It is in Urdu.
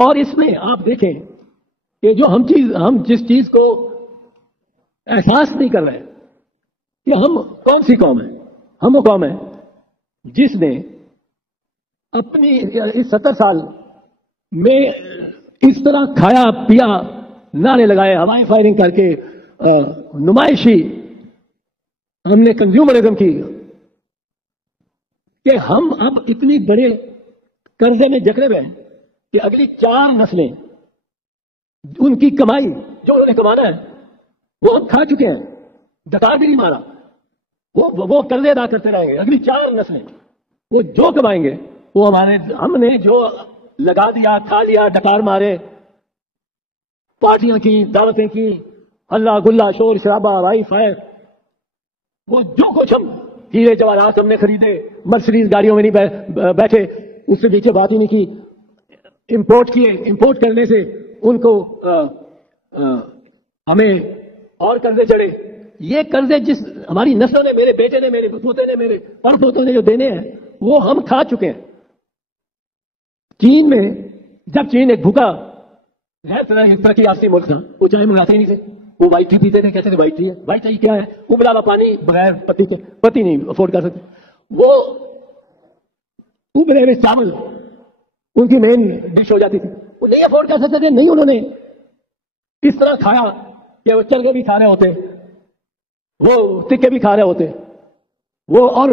اور اس میں آپ دیکھیں کہ جو ہم جس چیز کو احساس نہیں کر رہے کہ ہم کون سی قوم ہے. ہم وہ قوم ہے جس نے اپنی اس 70 سال میں اس طرح کھایا پیا، نعرے لگائے، ہوائی فائرنگ کر کے نمائشی ہم نے کنزیومرزم کی کہ ہم اب اتنی بڑے قرضے میں جکڑے ہوئے ہیں کہ اگلی 4 نسلیں ان کی کمائی جو انہوں نے کمانا ہے وہ اب کھا چکے ہیں. ڈکار بھی نہیں مارا، وہ قرضے ادا کرتے رہیں گے. اگلی 4 نسلیں وہ جو کمائیں گے وہ ہم نے جو لگا دیا، کھا لیا، ڈکار مارے، پارٹیاں کی، دعوتیں کی، ہلا گلا، شور شرابہ، ہوائی فائر، وہ جو کچھ ہم ہیرے جواہرات ہم نے خریدے، مرسیڈیز گاڑیوں میں نہیں بیٹھے، اس سے پیچھے بات ہی نہیں کی. امپورٹ کیے، امپورٹ کرنے سے ان کو ہمیں اور قرضے چڑھے. یہ قرضے جس ہماری نسل نے، میرے بیٹے نے، میرے پوتے نے، میرے پر پوتوں نے جو دینے ہیں وہ ہم کھا چکے ہیں. چین میں جب چین ایک بھوکا ترقی یافتہ ملک تھا، وہ چائے منگاتے ہی نہیں تھے، وہ وائٹ ٹی پیتے تھے، کہتے تھے وائٹ ٹی ہے. وائٹ ٹی کیا ہے؟ ابلا ہوا پانی بغیر پتی کے، پتی نہیں افورڈ کر سکتے. وہ ابلے ہوئے چاول ان کی مین ڈش ہو جاتی تھی، وہ نہیں افورڈ کر سکتے تھے. نہیں، انہوں نے اس طرح کھایا کہ وہ چرگے بھی کھا رہے ہوتے، وہ ٹکے بھی کھا رہے ہوتے، وہ اور